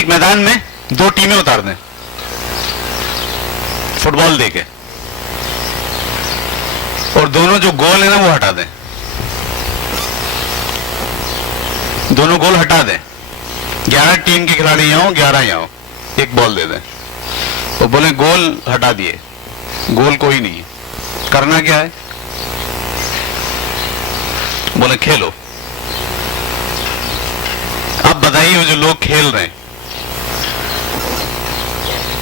एक मैदान में 2 टीमें उतार दें फुटबॉल देके, और दोनों जो गोल है ना वो हटा दें, दोनों गोल हटा दें, 11 टीम के खिलाड़ी यहां हो, 11 यहां हो, एक बॉल दे दें, तो बोले गोल हटा दिए, गोल कोई नहीं है, करना क्या है? बोले खेलो। अब बताइए वो जो लोग खेल रहे हैं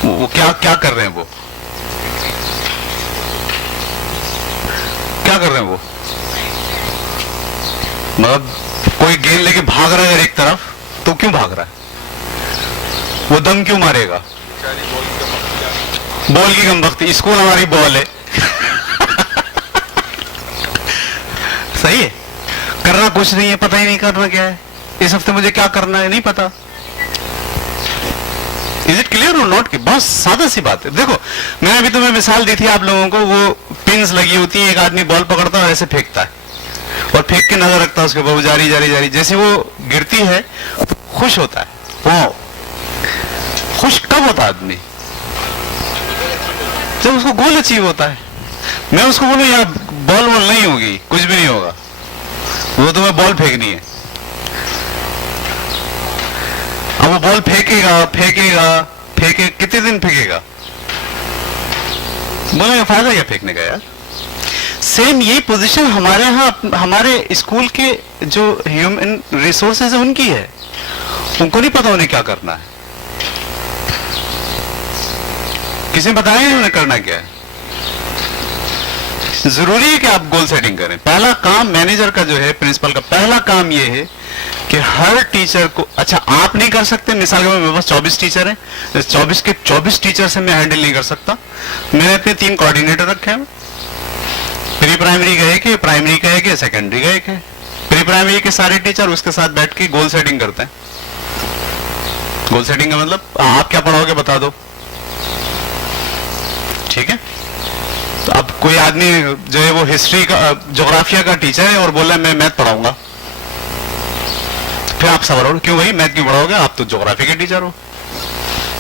वो क्या क्या कर रहे हैं, वो क्या कर रहे हैं? वो मतलब कोई गेंद लेके भाग रहा है एक तरफ, तो क्यों भाग रहा है? वो दम क्यों मारेगा? बॉल की कम वक्ती, स्कूल हमारी बॉल है। सही है, करना कुछ नहीं है, पता ही नहीं करना क्या है, इस हफ्ते मुझे क्या करना है नहीं पता। इज इट क्लियर और नॉट? की बहुत सादा सी बात है। देखो मैंने अभी तुम्हें मिसाल दी थी आप लोगों को, वो पिंस लगी होती है, एक आदमी बॉल पकड़ता है और ऐसे फेंकता है और फेंक के नजर रखता है उसके ऊपर, वो जारी जारी जारी, जैसे वो गिरती है खुश होता है। वो खुश कब होता है आदमी? जब उसको गोल अचीव होता है। मैं उसको बोलूं यार बॉल वॉल नहीं होगी, कुछ भी नहीं होगा, वो तुम्हें बॉल फेंकनी है। अब वो बॉल फेंकेगा फेंकेगा फेंके, कितने दिन फेंकेगा? बोलेगा फायदा क्या फेंकने का यार। सेम यही पोजीशन हमारे यहाँ, हमारे स्कूल के जो ह्यूमन रिसोर्सेज है उनकी है, उनको नहीं पता उन्हें क्या करना है। किसी ने बताया उन्हें करना क्या है? जरूरी है कि आप गोल सेटिंग करें। पहला काम मैनेजर का जो है, प्रिंसिपल का पहला काम यह है कि हर टीचर को, अच्छा आप नहीं कर सकते, मिसाल के मेरे पास 24 टीचर हैं, 24 के 24 टीचर से मैं हैंडल नहीं कर सकता। मैंने अपने 3 कोऑर्डिनेटर रखे हैं, प्री प्राइमरी का एक है, प्राइमरी का एक है, सेकेंडरी का एक है। प्री प्राइमरी के सारे टीचर उसके साथ बैठ के गोल सेटिंग करते हैं। गोल सेटिंग का मतलब आप क्या पढ़ाओगे बता दो, ठीक है? तो अब कोई आदमी जो है वो हिस्ट्री का, ज्योग्राफिया का टीचर है और बोला मैं मैथ पढ़ाऊंगा, फिर आप सवाल क्यों भाई मैथ क्यों पढ़ाओगे, आप तो ज्योग्राफी के टीचर हो।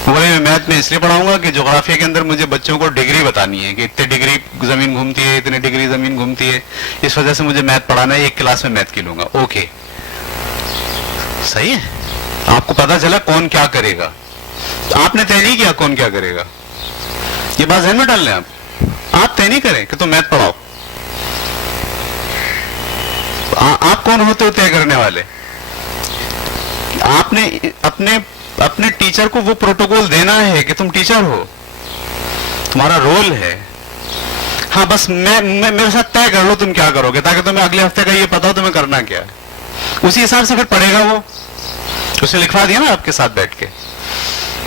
बोले मैं मैथ में इसलिए पढ़ाऊंगा कि ज्योग्राफी के अंदर मुझे बच्चों को डिग्री बतानी है कि इतने डिग्री जमीन घूमती है, इतने डिग्री जमीन घूमती है, इस वजह से मुझे मैथ पढ़ाना है, एक क्लास में मैथ की लूंगा। ओके सही है, आपको पता चला कौन क्या करेगा, आपने तय नहीं किया कौन क्या करेगा, ये बात ध्यान में डाल लें। आप तय नहीं करें कि तुम मैथ पढ़ाओ, आप कौन होते हो तय करने वाले? आपने अपने टीचर को वो प्रोटोकॉल देना है कि तुम टीचर हो, तुम्हारा रोल है। हाँ बस मैं मेरे साथ तय कर लो तुम क्या करोगे, ताकि तुम्हें अगले हफ्ते का ये पता हो तुम्हें करना क्या है, उसी हिसाब से फिर पढ़ेगा वो। उसे लिखवा दिया ना आपके साथ बैठ के।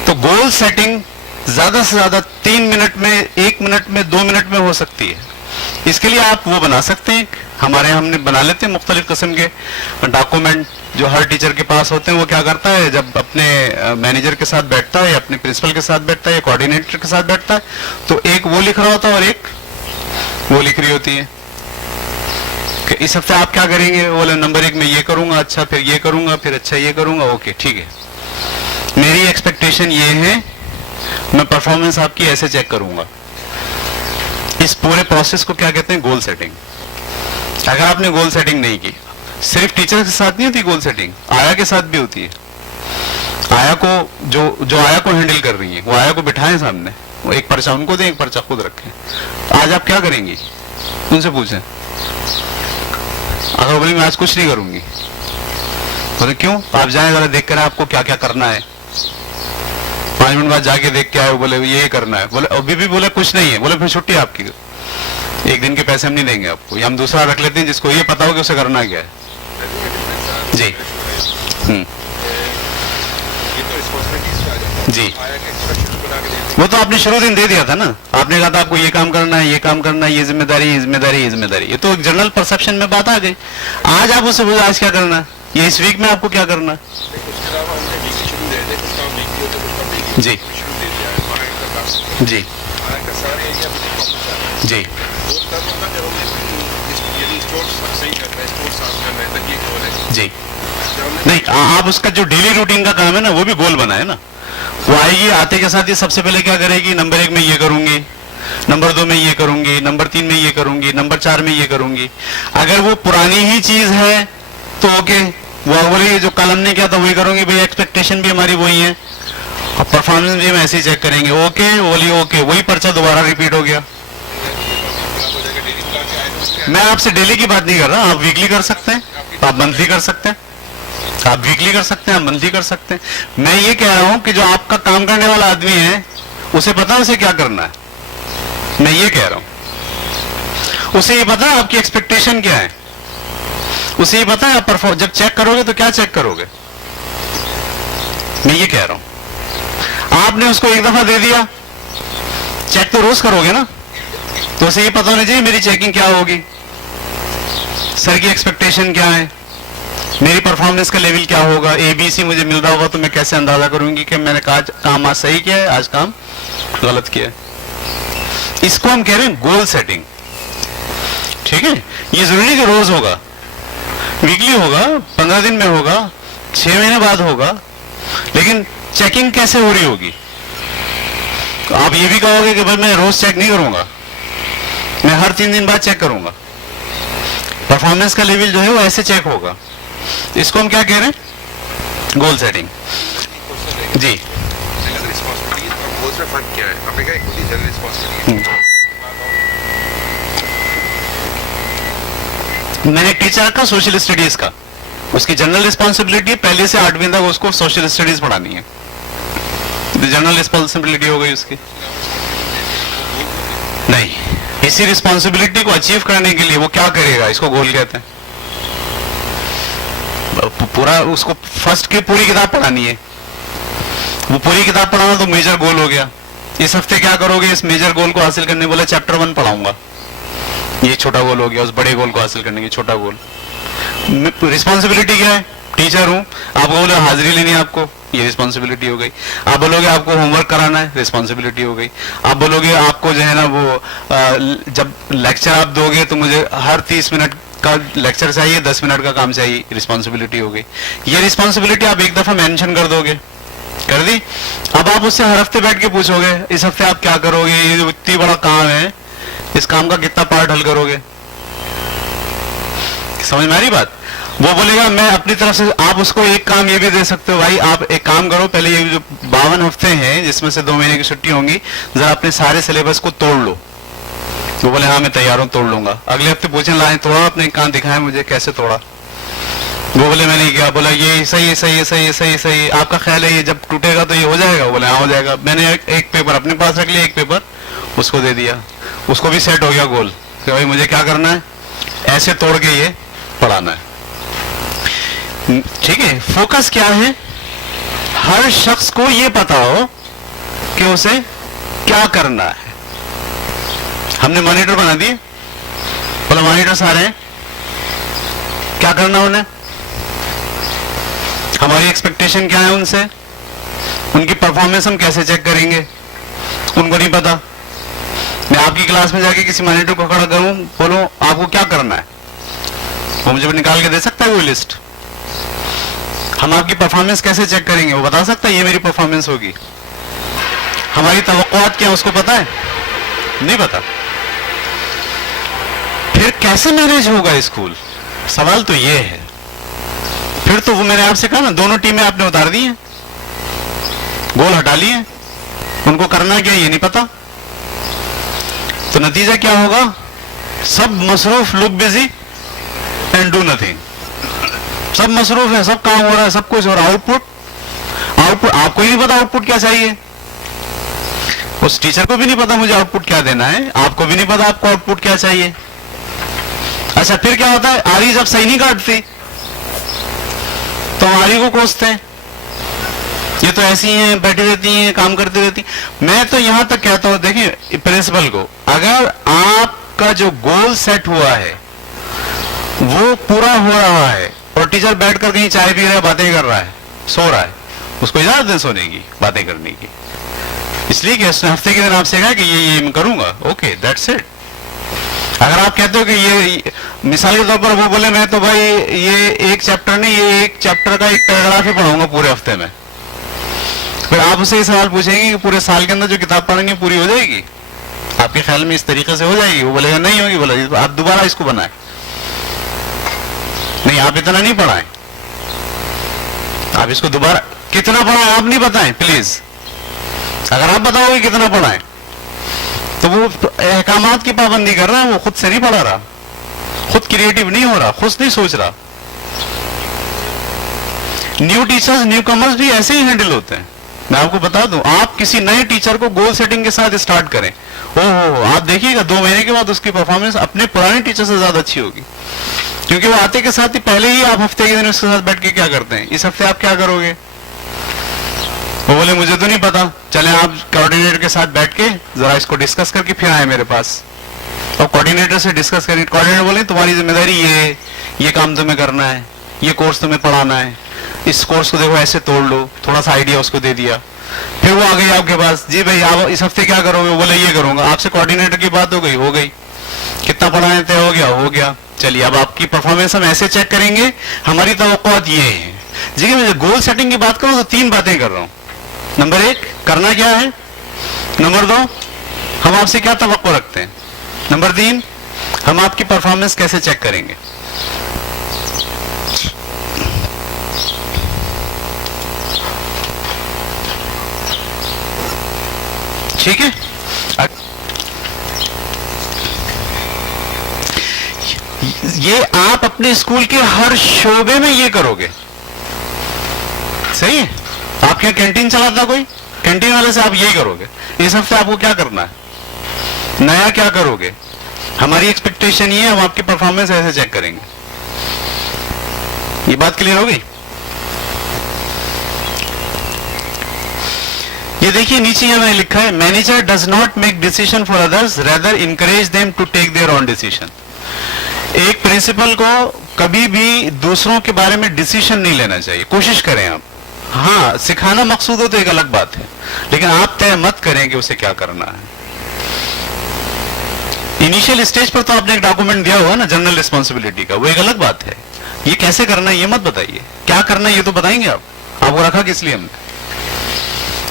तो गोल सेटिंग ज्यादा से ज्यादा 3 मिनट में, 1 मिनट में, 2 मिनट में हो सकती है। इसके लिए आप वो बना सकते हैं, हमारे हमने बना लेते हैं मुख्तलिफ किस्म के डॉक्यूमेंट जो हर टीचर के पास होते हैं। वो क्या करता है, जब अपने मैनेजर के साथ बैठता है, अपने प्रिंसिपल के साथ बैठता है, कोऑर्डिनेटर के साथ बैठता है, तो एक वो लिख रहा होता है और एक वो लिख रही होती है कि इस हफ्ते आप क्या करेंगे। बोले नंबर 1 में ये करूंगा, अच्छा फिर ये करूंगा, फिर अच्छा ये करूंगा। ओके ठीक है, मेरी एक्सपेक्टेशन ये है, मैं परफॉर्मेंस आपकी ऐसे चेक करूंगा। इस पूरे प्रोसेस को क्या कहते हैं, गोल सेटिंग। अगर आपने गोल सेटिंग नहीं की, सिर्फ टीचर के साथ नहीं होती गोल सेटिंग, आया के साथ भी होती है। आया को जो आया को हैंडल कर रही है, वो आया को बिठाएं सामने, वो एक पर्चा उनको दें, एक पर्चा खुद रखें। आज आप क्या करेंगी उनसे पूछें। अगर बोले मैं आज कुछ नहीं करूंगी, बोले क्यों? आप जाए जरा देख कर आपको क्या क्या करना है, 5 मिनट बाद जाके देख के आए, बोले ये करना है, बोले अभी भी बोले कुछ नहीं है, बोले फिर छुट्टी आपकी, 1 दिन के पैसे हम नहीं देंगे आपको, या हम दूसरा रख लेते हैं जिसको ये पता हो कि उसे करना क्या है। जी जी, वो तो आपने शुरू दिन दे दिया था ना, आपने कहा था आपको ये काम करना है, ये काम करना है, ये जिम्मेदारी, ये जिम्मेदारी, ये जिम्मेदारी। ये तो जनरल परसेप्शन में बात आ गई। आज आप उससे बोलो आज क्या करना है, ये इस वीक में आपको क्या करना है। जी जी जी, सही कर रहे हैं, स्पोर्ट्स साफ कर रहे हैं, तो ये गोल है। जी नहीं, आप उसका जो डेली रूटीन का काम है ना वो भी गोल बनाए ना। वो आएगी, आते के साथ ही सबसे पहले क्या करेगी, नंबर 1 में ये करूंगी, नंबर 2 में ये करूंगी, नंबर 3 में ये करूंगी, नंबर 4 में ये करूंगी। अगर वो पुरानी ही चीज है तो ओके, वो बोले जो कल हमने किया था वही करूंगी, भाई एक्सपेक्टेशन भी हमारी वही है और परफॉर्मेंस भी हम ऐसे ही चेक करेंगे, ओके बोलिए ओके, वही पर्चा दोबारा रिपीट हो गया। मैं आपसे डेली की बात नहीं कर रहा, आप वीकली कर सकते हैं, आप मंथली कर सकते हैं, आप वीकली कर सकते हैं, आप मंथली कर सकते हैं। मैं ये कह रहा हूं कि जो आपका काम करने वाला आदमी है उसे पता है उसे क्या करना है, मैं ये कह रहा हूं। उसे ये पता है आपकी एक्सपेक्टेशन क्या है, उसे ये पता है आप परफॉर्म जब चेक करोगे तो क्या चेक करोगे, मैं ये कह रहा हूं। आपने उसको एक दफा दे दिया, चेक तो रोज करोगे ना, तो उसे ये पता होना चाहिए मेरी चेकिंग क्या होगी, सर की एक्सपेक्टेशन क्या है, मेरी परफॉर्मेंस का लेवल क्या होगा, ABC मुझे मिल रहा होगा तो मैं कैसे अंदाजा करूंगी कि मैंने काम आज सही किया है, आज काम गलत किया है। इसको हम कह रहे हैं गोल सेटिंग, ठीक है। ये जरूरी नहीं कि रोज होगा, वीकली होगा, 15 दिन में होगा, 6 महीने बाद होगा, लेकिन चेकिंग कैसे हो रही होगी। तो आप ये भी कहोगे कि भाई मैं रोज चेक नहीं करूंगा, मैं हर 3 दिन बाद चेक करूंगा, परफॉर्मेंस का लेवल जो है वो ऐसे चेक होगा। इसको हम क्या कह रहे हैं, गोल सेटिंग। जी फर्क क्या है, आपने कहा एक जनरल रिस्पांसिबिलिटी, मैंने एक टीचर रखा सोशल स्टडीज का, उसकी जनरल रिस्पांसिबिलिटी पहले से 8वीं तक उसको सोशल स्टडीज पढ़ानी है, जनरल रिस्पांसिबिलिटी हो गई उसकी। नहीं, इसी रिस्पांसिबिलिटी को अचीव करने के लिए वो क्या करेगा, इसको गोल कहते हैं। पूरा उसको फर्स्ट की पूरी किताब पढ़ानी है, वो पूरी किताब पढ़ाना तो मेजर गोल हो गया। इस हफ्ते क्या करोगे, इस मेजर गोल को हासिल करने बोला चैप्टर 1 पढ़ाऊंगा, ये छोटा गोल हो गया, उस बड़े गोल को हासिल करने की छोटा गोल। रिस्पॉन्सिबिलिटी क्या है, टीचर हूं, आपको बोले हाजिरी लेनी है आपको, ये रिस्पॉन्सिबिलिटी हो गई। आप बोलोगे आपको होमवर्क कराना है, रिस्पॉन्सिबिलिटी हो गई। आप बोलोगे आपको जो है ना वो जब लेक्चर आप दोगे तो मुझे हर 30 मिनट का लेक्चर चाहिए, 10 मिनट का काम चाहिए, रिस्पॉन्सिबिलिटी हो गई। ये रिस्पॉन्सिबिलिटी आप एक दफा मेंशन कर दोगे, कर दी। अब आप उससे हर हफ्ते बैठ के पूछोगे इस हफ्ते आप क्या करोगे, ये जो इतनी बड़ा काम है, इस काम का कितना पार्ट हल करोगे। समझ में आ रही बात। वो बोलेगा मैं अपनी तरफ से, आप उसको एक काम ये भी दे सकते हो, भाई आप एक काम करो, पहले ये जो 52 हफ्ते हैं जिसमें से 2 महीने की छुट्टी होंगी, जरा अपने सारे सिलेबस को तोड़ लो। वो बोले हाँ मैं तैयार हूं, तोड़ लूंगा। अगले हफ्ते पूछे लाए तोड़ा आपने, कहां दिखाया मुझे, कैसे तोड़ा। वो बोले मैंने क्या, बोला ये सही है, सही है, सही है, सही है, सही है, आपका ख्याल है ये जब टूटेगा तो ये हो जाएगा। वो बोले हाँ हो जाएगा। मैंने एक पेपर अपने पास रख लिया, एक पेपर उसको दे दिया, उसको भी सेट हो गया गोल कि भाई मुझे क्या करना है, ऐसे तोड़ के ये पढ़ाना है। ठीक है, फोकस क्या है, हर शख्स को ये पता हो कि उसे क्या करना है। हमने मॉनिटर बना दिए, बोला मॉनिटर सारे हैं, क्या करना उन्हें, हमारी एक्सपेक्टेशन क्या है उनसे, उनकी परफॉर्मेंस हम कैसे चेक करेंगे, उनको नहीं पता। मैं आपकी क्लास में जाके किसी मॉनिटर को खड़ा करूं, बोलूं आपको क्या करना है, वो मुझे निकाल के दे सकता है वो लिस्ट। हम आपकी परफॉर्मेंस कैसे चेक करेंगे, वो बता सकता है ये मेरी परफॉर्मेंस होगी। हमारी तवक्कुआत क्या उसको पता है, नहीं पता। फिर कैसे मैनेज होगा स्कूल, सवाल तो ये है। फिर तो वो मैंने आपसे कहा ना, दोनों टीमें आपने उतार दी हैं, गोल हटा लिए, उनको करना क्या ये नहीं पता। तो नतीजा क्या होगा, सब मसरूफ, look busy and do nothing. सब मसरूफ है, सब काम हो रहा है, सब कुछ हो रहा है। आउटपुट आपको ही नहीं पता आउटपुट क्या चाहिए, उस टीचर को भी नहीं पता मुझे आउटपुट क्या देना है, आपको भी नहीं पता आपको आउटपुट क्या चाहिए। अच्छा फिर क्या होता है, आरी जब सही नहीं काटती तो आरी को कोसते हैं, ये तो ऐसी हैं, बैठी रहती हैं, काम करती रहती। मैं तो यहां तक कहता हूं, देखिए प्रिंसिपल को, अगर आपका जो गोल सेट हुआ है वो पूरा हो रहा है और टीचर बैठकर कहीं चाय पी रहा है, बातें कर रहा है, सो रहा है, उसको इजाजत है सोने की, बातें करने की, इसलिए कि उसने हफ्ते के दिन आपसे कहा कि ये मैं करूंगा, ओके दैट्स इट। अगर आप कहते हो कि ये मिसाल के तौर पर वो बोले मैं तो भाई ये एक चैप्टर नहीं, ये एक चैप्टर का एक पैराग्राफ ही पढ़ाऊंगा पूरे हफ्ते में। फिर आप उसे ये सवाल पूछेंगे कि पूरे साल के अंदर जो किताब पढ़ेंगे पूरी हो जाएगी? आपके ख्याल में इस तरीके से हो जाएगी? वो बोलेगा नहीं होगी। बोला आप दोबारा इसको बनाए, नहीं आप इतना नहीं पढ़ाएं, आप इसको दोबारा कितना पढ़ाएं आप नहीं बताएं प्लीज। अगर आप बताओगे कितना पढ़ाएं तो वो अहकामात की पाबंदी कर रहा है, वो खुद से नहीं पढ़ा रहा, खुद क्रिएटिव नहीं हो रहा, खुद नहीं सोच रहा। न्यू टीचर्स, न्यू कमर्स भी ऐसे ही हैंडल होते हैं। मैं आपको बता दूं, आप किसी नए टीचर को गोल सेटिंग के साथ स्टार्ट करें, ओहो आप देखिएगा 2 महीने के बाद उसकी परफॉर्मेंस अपने पुराने टीचर से ज्यादा अच्छी होगी, क्योंकि वो आते के साथ ही पहले ही आप हफ्ते के दिन उसके साथ बैठ के क्या करते हैं, इस हफ्ते आप क्या करोगे? वो बोले मुझे तो नहीं पता। चले आप कोऑर्डिनेटर के साथ बैठ के जरा इसको डिस्कस करके फिर आए मेरे पास, और कोऑर्डिनेटर से डिस्कस करें। कोऑर्डिनेटर बोले तुम्हारी जिम्मेदारी ये काम तुम्हें करना है, ये कोर्स तुम्हें पढ़ाना है, इस कोर्स को देखो ऐसे तोड़ लो, थोड़ा सा आइडिया उसको दे दिया। फिर वो आ गई आपके पास, जी भाई आप इस हफ्ते क्या करोगे? बोले ये करूंगा। आपसे कोऑर्डिनेटर की बात हो गई, कितना पढ़ाने तय हो गया। चलिए अब आपकी परफॉर्मेंस हम ऐसे चेक करेंगे, हमारी तवक्कुआत ये है। जी मैं गोल सेटिंग की बात करूं तो 3 बातें कर रहा हूं। नंबर 1 करना क्या है, नंबर 2 हम आपसे क्या तवक्को रखते हैं, नंबर 3 हम आपकी परफॉर्मेंस कैसे चेक करेंगे। ठीक है, ये आप अपने स्कूल के हर शोबे में ये करोगे, सही है? आपके यहाँ कैंटीन चलाता कोई, कैंटीन वाले से आप यही करोगे। इस हफ्ते आपको क्या करना है, नया क्या करोगे? हमारी एक्सपेक्टेशन ये है, हम आपकी परफॉर्मेंस ऐसे चेक करेंगे। ये बात क्लियर हो गई? ये देखिए नीचे यहां लिखा है, manager does not make decision for others, rather encourage them to take their own decision. एक प्रिंसिपल को कभी भी दूसरों के बारे में डिसीजन नहीं लेना चाहिए, कोशिश करें आप। हाँ सिखाना मकसूद हो तो एक अलग बात है, लेकिन आप तय मत करें कि उसे क्या करना है। इनिशियल स्टेज पर तो आपने एक डॉक्यूमेंट दिया हुआ ना जनरल रिस्पॉन्सिबिलिटी का, वो एक अलग बात है। ये कैसे करना है ये मत बताइए, क्या करना है ये तो बताएंगे आप। आपको रखा किस लिए हमने,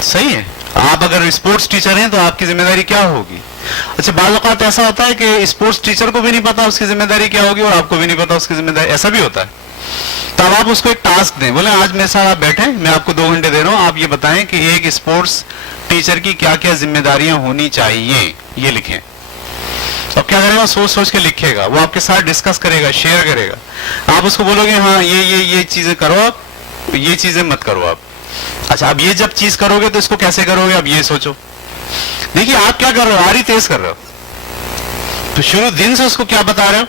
सही है? आप अगर स्पोर्ट्स टीचर हैं तो आपकी जिम्मेदारी क्या होगी? अच्छा बाज़ औक़ात ऐसा होता है कि स्पोर्ट्स टीचर को भी नहीं पता उसकी जिम्मेदारी क्या होगी और आपको भी नहीं पता उसकी जिम्मेदारी, ऐसा भी होता है। तब आप उसको एक टास्क दें, बोले आज मेरे साथ आप बैठे, मैं आपको 2 घंटे दे रहा हूं, आप ये बताएं कि एक स्पोर्ट्स टीचर की क्या क्या जिम्मेदारियां होनी चाहिए, ये लिखें। अब क्या करेगा, सोच सोच के लिखेगा, वो आपके साथ डिस्कस करेगा, शेयर करेगा। आप उसको बोलोगे हाँ ये चीजें करो आप, ये चीजें मत करो आप। अच्छा अब ये जब चीज करोगे तो इसको कैसे करोगे, अब ये सोचो। देखिए आप क्या कर रहे हो, आरी तेज कर रहे हो, तो शुरू दिन से उसको क्या बता रहे हो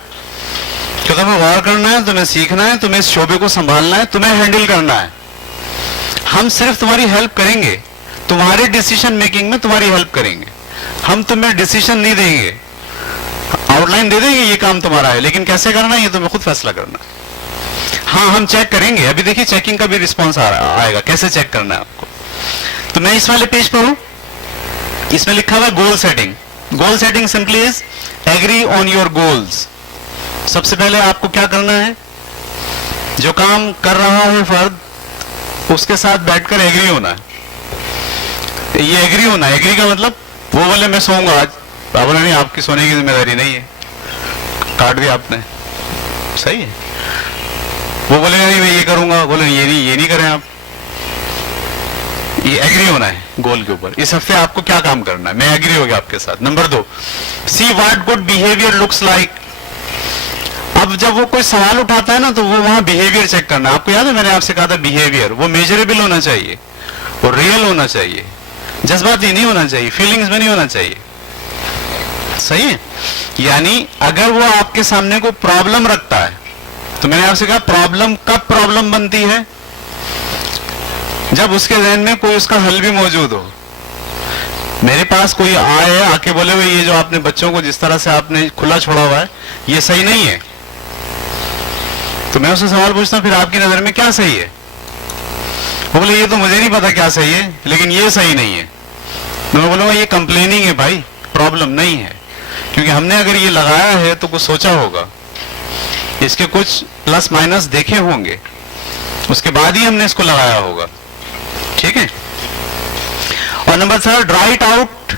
कि तुम्हें गौर करना है, तुम्हें सीखना है, तुम्हें इस शोबे को संभालना है, तुम्हें हैंडल करना है। हम सिर्फ तुम्हारी हेल्प करेंगे, तुम्हारे डिसीजन मेकिंग में तुम्हारी हेल्प करेंगे, हम तुम्हें डिसीजन नहीं देंगे, आउटलाइन दे देंगे ये काम तुम्हारा है, लेकिन कैसे करना है ये तुम्हें खुद फैसला करना है। हाँ हम चेक करेंगे, अभी देखिए चेकिंग का भी रिस्पॉन्स आएगा, कैसे चेक करना है आपको। तो मैं इस वाले पेज पर हूं, इसमें लिखा हुआ goal setting. Goal setting simply is agree on your goals. सबसे पहले आपको क्या करना है, जो काम कर रहा है फर्द उसके साथ बैठकर एग्री होना है। ये एग्री होना है, एग्री का मतलब वो बोले मैं सोऊंगा आज, आप बोले नहीं आपकी सोने की जिम्मेदारी नहीं है, काट दिया आपने, सही है। वो बोलेगा नहीं मैं ये करूंगा, बोले ये नहीं करें आप। ये एग्री होना है गोल के ऊपर। इस हफ्ते आपको क्या काम करना है, मैं एग्री हो गया आपके साथ। Number 2, see what good behaviour looks like. अब जब वो कोई सवाल उठाता है ना तो वो वहां बिहेवियर चेक करना है। आपको याद है मैंने आपसे कहा था बिहेवियर वो मेजरेबल होना चाहिए, वो रियल होना चाहिए, जज्बाती नहीं होना चाहिए, फीलिंग्स में नहीं होना चाहिए, सही है। यानी अगर वो आपके सामने कोई प्रॉब्लम रखता है तो मैंने आपसे कहा प्रॉब्लम कब प्रॉब्लम बनती है, जब उसके ज़हन में कोई उसका हल भी मौजूद हो। मेरे पास कोई आए आके बोले हुए ये जो आपने बच्चों को जिस तरह से आपने खुला छोड़ा हुआ है ये सही नहीं है, तो मैं उससे सवाल पूछता हूं फिर आपकी नजर में क्या सही है। वो बोले ये तो मुझे नहीं पता क्या सही है, लेकिन ये सही नहीं है। मैं बोलूंगा ये कंप्लेनिंग है भाई, प्रॉब्लम नहीं है, क्योंकि हमने अगर ये लगाया है तो कुछ सोचा होगा। इसके कुछ प्लस माइनस देखे होंगे, उसके बाद ही हमने इसको लगाया होगा, ठीक है। और number 3, right out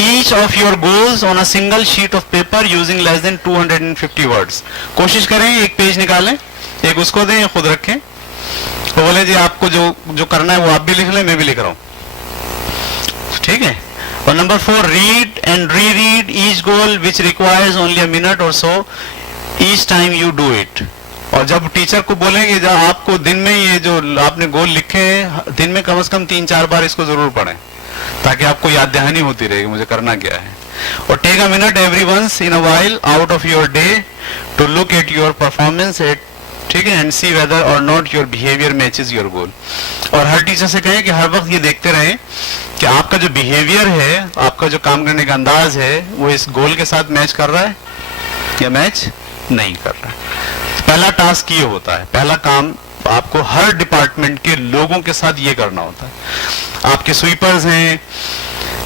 each of your goals on a single sheet of paper using less than 250 words. कोशिश करें एक पेज निकालें, एक उसको दें, खुद रखें, तो बोले जी आपको जो करना है वो आप भी लिख लें, मैं भी लिख रहा हूं, ठीक है। और number 4, read and reread each goal which requires only a minute or so each time you do it. और जब टीचर को बोलेंगे जब आपको दिन में ये जो आपने गोल लिखे हैं, दिन में कम से कम 3-4 बार इसको जरूर पढ़ें, ताकि आपको याद दहानी होती रहेगी मुझे करना क्या है। और take a minute every once in a while out of your day to look at your performance at, ठीक है, and see whether or not your behaviour matches your goal. और हर टीचर से कहें कि हर वक्त ये देखते रहें कि आपका जो बिहेवियर है, आपका जो काम करने का अंदाज है, वो इस गोल के साथ मैच कर रहा है या मैच नहीं कर रहा है। तो पहला टास्क ये होता है, पहला काम आपको हर डिपार्टमेंट के लोगों के साथ ये करना होता है। आपके स्वीपर्स हैं,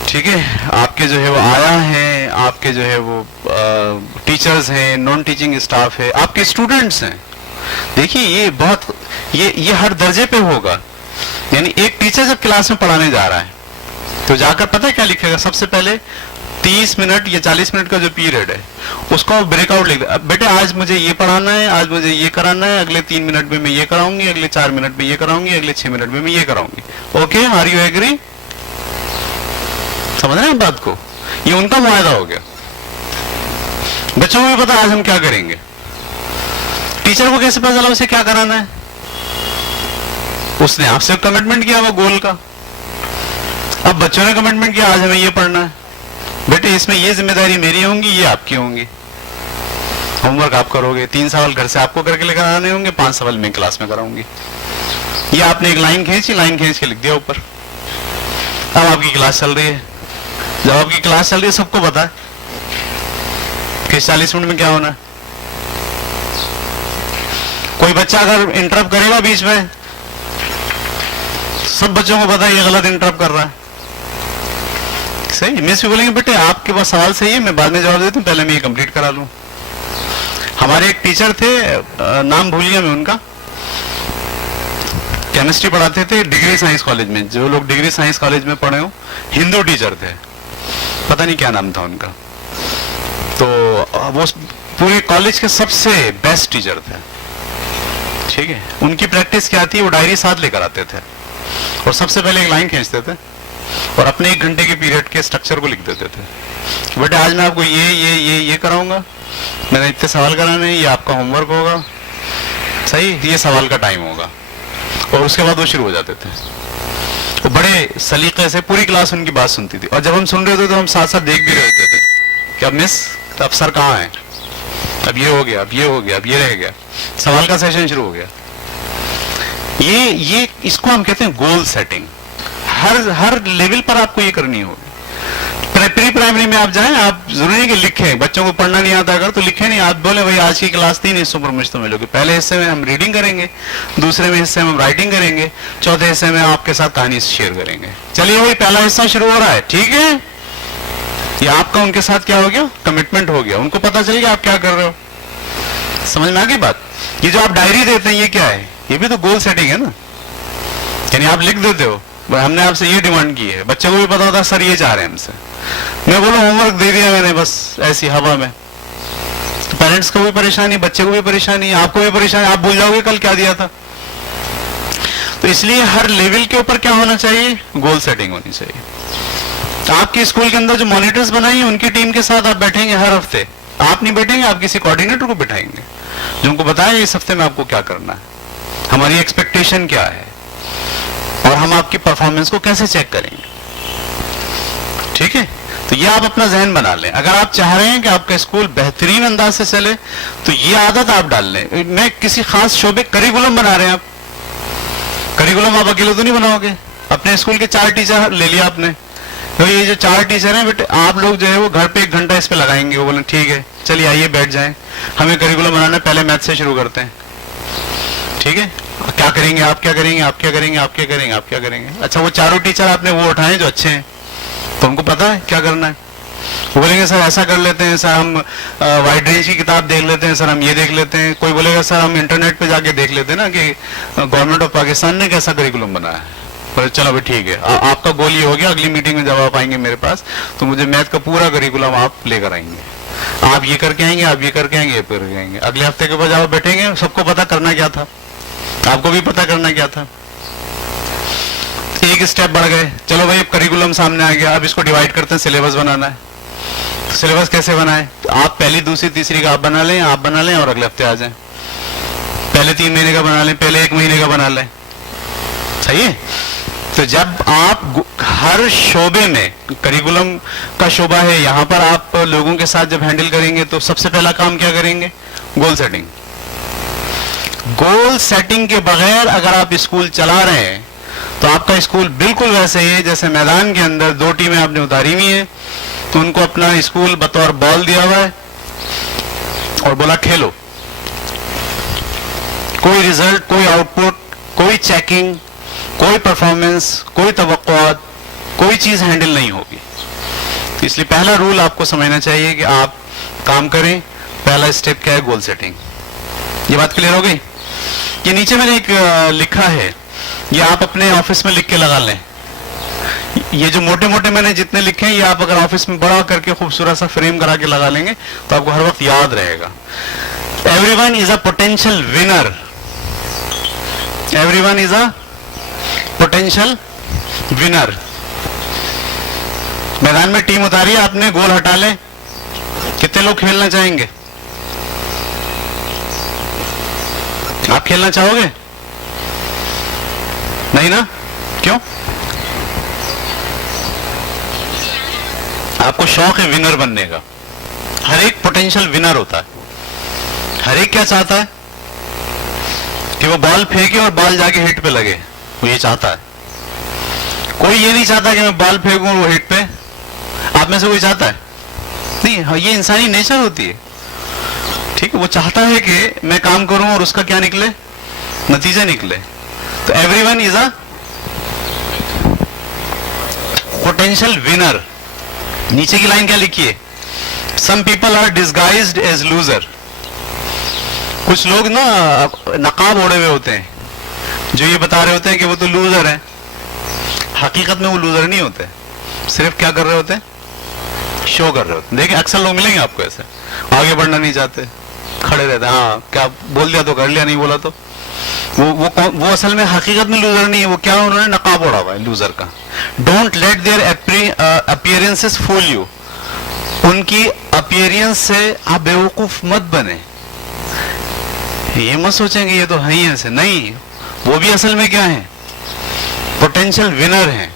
ठीक है, आपके जो है वो आया हैं, आपके जो है वो टीचर्स हैं, नॉन टीचिंग स्टाफ है, आपके स्टूडेंट्स हैं। देखिए ये बहुत ये हर दर्जे पे होगा। यानी एक टीचर जब क्लास में पढ़ाने जा रहा है तो जाकर पता है क्या लिखेगा, सबसे पहले 30 मिनट या 40 मिनट का जो पीरियड है उसको ब्रेकआउट लिख दे। बेटे आज मुझे ये पढ़ाना है, आज मुझे ये कराना है, अगले 3 मिनट में मैं ये कराऊंगी, अगले 4 मिनट में ये कराऊंगी, अगले 6 मिनट में मैं ये कराऊंगी। Okay, are you agree? समझ रहे हैं बात को? ये उनका मुआहदा हो गया। बच्चों को भी पता आज हम क्या करेंगे। टीचर को कैसे पता चला उसे क्या कराना है? उसने आपसे कमिटमेंट किया वो गोल का। अब बच्चों ने कमिटमेंट किया आज हमें ये पढ़ना है, बेटे इसमें ये जिम्मेदारी मेरी होंगी, ये आपकी होंगी। होमवर्क आप करोगे, 3 सवाल घर से आपको करके लेकर आने होंगे, 5 सवाल मैं क्लास में कराऊंगी। ये आपने एक लाइन खींची, लाइन खींच के लिख दिया ऊपर। अब आपकी क्लास चल रही है। जब आपकी क्लास चल रही है सबको पता है कि 40 मिनट में क्या होना है। कोई बच्चा अगर इंटरप्ट करेगा बीच में, सब बच्चों को पता है ये गलत इंटरप्ट कर रहा है। सही, मिस भी बोलेंगे बेटे आपके पास सवाल सही है, मैं बाद में जवाब देता हूँ, पहले मैं ये कंप्लीट करा लूं। हमारे एक टीचर थे, नाम भूल गया मैं उनका, केमिस्ट्री पढ़ाते थे डिग्री साइंस कॉलेज में। जो लोग डिग्री साइंस कॉलेज में पढ़े हो, हिंदू टीचर थे, पता नहीं क्या नाम था उनका। तो वो पूरे कॉलेज के सबसे बेस्ट टीचर थे, ठीक है। उनकी प्रैक्टिस क्या थी, वो डायरी साथ लेकर आते थे और सबसे पहले एक लाइन खींचते थे और अपने 1 घंटे के पीरियड के स्ट्रक्चर को लिख देते थे। बेटे आज मैं आपको ये कराऊंगा, मैंने इतने सवाल कराने, ये आपका होमवर्क होगा, सही, ये सवाल का टाइम होगा। और उसके बाद वो शुरू हो जाते थे। तो बड़े सलीके से पूरी क्लास उनकी बात सुनती थी। और जब हम सुन रहे थे तो हम साथ साथ देख भी रहे थे कि अब मिस, अब सर कहाँ है, अब ये हो गया, अब ये हो गया, अब ये रह गया, सवाल का सेशन शुरू हो गया। ये इसको हम कहते हैं गोल सेटिंग। हर लेवल पर आपको ये करनी होगी। प्री प्राइमरी में आप जाएं, आप जरूरी है कि लिखें। बच्चों को पढ़ना नहीं आता अगर तो लिखें नहीं, आप बोले भाई आज की क्लास 3 हिस्सों पर मुश्तमिल होगी। पहले हिस्से में हम रीडिंग करेंगे, दूसरे में हिस्से में हम राइटिंग करेंगे, चौथे हिस्से में आपके साथ कहानी शेयर करेंगे। चलिए भाई पहला हिस्सा शुरू हो रहा है, ठीक है। ये आपका उनके साथ क्या हो गया, कमिटमेंट हो गया। उनको पता चल गया आप क्या कर रहे हो। समझ में आ गई बात? ये जो आप डायरी देते हैं ये क्या है, ये भी तो गोल सेटिंग है ना। यानी आप लिख देते हो हमने आपसे ये डिमांड की है, बच्चे को भी पता होता सर ये चाह रहे हैं हमसे। मैं बोला होमवर्क दे दिया मैंने बस ऐसी हवा में, तो पेरेंट्स को भी परेशानी, बच्चे को भी परेशानी, आपको भी परेशानी, आप भूल जाओगे कल क्या दिया था। तो इसलिए हर लेवल के ऊपर क्या होना चाहिए, गोल सेटिंग होनी चाहिए। आपके स्कूल के अंदर जो मॉनिटर्स बनाई उनकी टीम के साथ आप बैठेंगे हर हफ्ते। आप नहीं बैठेंगे, आप किसी कोऑर्डिनेटर को बिठाएंगे जो उनको बताएं इस हफ्ते में आपको क्या करना है, हमारी एक्सपेक्टेशन क्या है और हम आपकी परफॉर्मेंस को कैसे चेक करेंगे, ठीक है। तो ये आप अपना जहन बना लें। अगर आप चाह रहे हैं कि आपका स्कूल बेहतरीन अंदाज से चले तो ये आदत आप डाल लें। मैं किसी खास शोबे करिकुलम बना रहे हैं, आप करिकुलम आप अकेले तो नहीं बनाओगे। अपने स्कूल के 4 टीचर ले लिया आपने, तो ये जो 4 टीचर हैं बेटे आप लोग जो है वो घर पे 1 घंटा इस पे लगाएंगे। वो बोले ठीक है चलिए आइए बैठ जाएं, हमें करिकुलम बनाना, पहले मैथ से शुरू करते हैं, ठीक है। क्या करेंगे आप, क्या करेंगे आप, क्या करेंगे आप, क्या करेंगे आप, क्या करेंगे। अच्छा वो 4 टीचर आपने वो उठाए जो अच्छे हैं, तो उनको पता है क्या करना है। वो बोलेंगे सर ऐसा कर लेते हैं, सर हम वाइड रेंज की किताब देख लेते हैं, सर हम ये देख लेते हैं। कोई बोलेगा सर हम इंटरनेट पे जाके देख लेते हैं ना कि गवर्नमेंट ऑफ पाकिस्तान ने कैसा करिकुलम बनाया है। पर चलो भाई ठीक है, आपका गोल ये हो गया, अगली मीटिंग में जब आप आएंगे मेरे पास तो मुझे मैथ का पूरा करिकुलम आप लेकर आएंगे। आप ये करके आएंगे, आप ये करके आएंगे, ये करके आएंगे। अगले हफ्ते के बाद आप बैठेंगे, सबको पता करना क्या था, आपको भी पता करना क्या था। एक स्टेप बढ़ गए, चलो भाई अब करिकुलम सामने आ गया, अब इसको डिवाइड करते हैं, सिलेबस बनाना है। तो सिलेबस कैसे बनाए? तो आप पहली दूसरी तीसरी का आप बना लें और अगले हफ्ते आ जाएं। पहले 3 महीने का बना लें, पहले 1 महीने का बना लें। सही है। तो जब आप हर शोबे में, करिकुलम का शोबा है, यहां पर आप लोगों के साथ जब हैंडल करेंगे तो सबसे पहला काम क्या करेंगे? गोल सेटिंग। गोल सेटिंग के बगैर अगर आप स्कूल चला रहे हैं तो आपका स्कूल बिल्कुल वैसे ही है जैसे मैदान के अंदर 2 टीमें आपने उतारी हुई हैं, तो उनको अपना स्कूल बतौर बॉल दिया हुआ है और बोला खेलो। कोई रिजल्ट, कोई आउटपुट, कोई चेकिंग, कोई परफॉर्मेंस, कोई तवक्कुआत, कोई चीज हैंडल नहीं होगी। इसलिए पहला रूल आपको समझना चाहिए कि आप काम करें। पहला स्टेप क्या है? Goal setting. ये बात क्लियर हो गई? ये नीचे मैंने एक लिखा है, ये आप अपने ऑफिस में लिख के लगा लें। ये जो मोटे मोटे मैंने जितने लिखे हैं, ये आप अगर ऑफिस में बड़ा करके खूबसूरत सा फ्रेम करा के लगा लेंगे तो आपको हर वक्त याद रहेगा। Everyone is a potential winner. Everyone is a potential winner. मैदान में टीम उतारी है आपने, गोल हटा ले, कितने लोग खेलना चाहेंगे? आप खेलना चाहोगे? नहीं ना? क्यों? आपको शौक है विनर बनने का। हर एक पोटेंशियल विनर होता है। हर एक क्या चाहता है? कि वो बॉल फेंके और बॉल जाके हिट पे लगे, वो ये चाहता है। कोई ये नहीं चाहता कि मैं बॉल फेंकूं और वो हिट पे। आप में से कोई चाहता है? नहीं। हाँ, ये इंसानी नेचर होती है। ठीक है, वो चाहता है कि मैं काम करूं और उसका क्या निकले? नतीजा निकले। तो everyone is a potential winner. नीचे की लाइन क्या लिखी है? Some people are disguised as loser. कुछ लोग ना नकाब ओढ़े हुए होते हैं, जो ये बता रहे होते हैं कि वो तो लूजर है। हकीकत में वो लूजर नहीं होते, सिर्फ क्या कर रहे होते हैं? शो कर रहे होते हैं। देखिए अक्सर लोग मिलेंगे आपको ऐसे, आगे बढ़ना नहीं चाहते, खड़े रहते हैं। हाँ, क्या बोल दिया तो कर लिया, नहीं बोला तो वो असल में हकीकत में लूजर नहीं है। वो क्या, उन्होंने नकाब ओढ़ा हुआ है लूजर का। Don't let their appearances fool you. उनकी अपीयरेंस से आप बेवकूफ मत बने। ये मत सोचेंगे ये तो है ही ऐसे, नहीं। वो भी असल में क्या है? पोटेंशियल विनर हैं।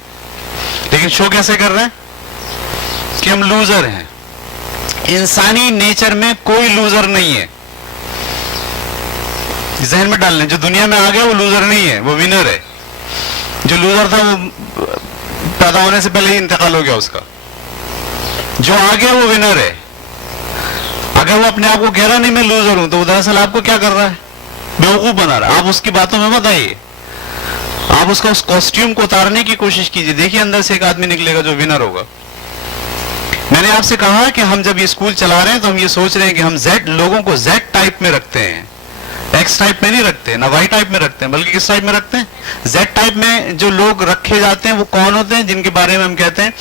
लेकिन शो कैसे कर रहे हैं? कि हम लूजर हैं। इंसानी नेचर में कोई लूजर नहीं है। जहन में डाल लें, जो दुनिया में आ गया वो लूजर नहीं है, वो विनर है। जो लूजर था वो पैदा होने से पहले ही इंतकाल हो गया उसका। जो आ गया वो विनर है। अगर वो अपने आप को कह रहा नहीं मैं लूजर हूं, तो वो दरअसल आपको क्या कर रहा है? बेवकूफ बना रहा है। आप उसकी बातों में मत आइए, आप उसका उस कॉस्ट्यूम को उतारने की कोशिश कीजिए। देखिए अंदर से एक आदमी निकलेगा जो विनर होगा। मैंने आपसे कहा कि हम जब ये स्कूल चला रहे हैं तो हम ये सोच रहे हैं कि हम जेड लोगों को जेड टाइप में रखते हैं, एक्स टाइप में नहीं रखते, ना वाई टाइप में रखते हैं, बल्कि किस टाइप में रखते हैं? जेड टाइप में जो लोग रखे जाते हैं वो कौन होते हैं? जिनके बारे में हम कहते हैं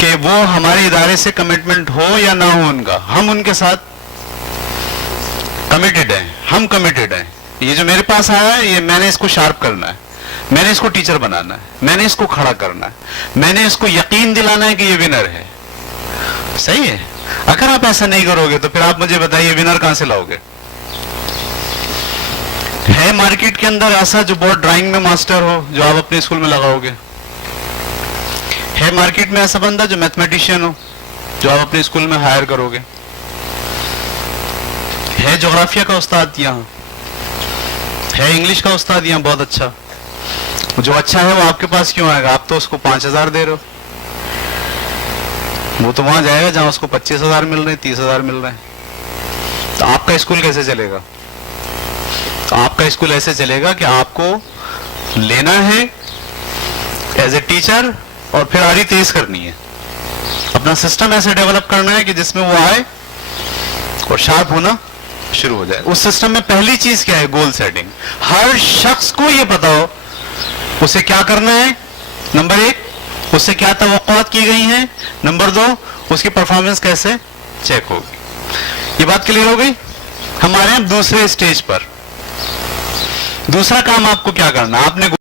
कि वो हमारे इदारे से कमिटमेंट हो या ना हो उनका, हम उनके साथ कमिटेड हैं, हम कमिटेड हैं। ये जो मेरे पास आया है, ये मैंने इसको शार्प करना है, मैंने इसको टीचर बनाना है, मैंने इसको खड़ा करना है, मैंने इसको यकीन दिलाना है कि ये विनर है। सही है? अगर आप ऐसा नहीं करोगे तो फिर आप मुझे बताइए विनर कहां से लाओगे? है मार्केट के अंदर ऐसा जो बहुत ड्राइंग में मास्टर हो, जो आप अपने स्कूल में लगाओगे? है मार्केट में ऐसा बंदा जो मैथमेटिशियन हो, जो आप अपने स्कूल में हायर करोगे? है ज्योग्राफिया का उस्ताद यहाँ, है इंग्लिश का उस्ताद यहाँ बहुत अच्छा। जो अच्छा है वो आपके पास क्यों आएगा? आप तो उसको 5,000 दे रहे हो, वो तो वहां जाएगा जहां उसको 25,000 मिल रहे हैं, 30,000 मिल रहे हैं। तो आपका स्कूल कैसे चलेगा? तो आपका स्कूल ऐसे चलेगा कि आपको लेना है एज ए टीचर और फिर आरी तेज करनी है। अपना सिस्टम ऐसे डेवलप करना है कि जिसमें वो आए और शार्प होना शुरू हो जाए। उस सिस्टम में पहली चीज क्या है? Goal setting. हर शख्स को ये पता हो उसे क्या करना है। नंबर 1, उससे क्या तवक्कुआत की गई हैं। नंबर 2, उसकी परफॉर्मेंस कैसे चेक होगी। ये बात क्लियर हो गई। हमारे दूसरे स्टेज पर दूसरा काम आपको क्या करना, आपने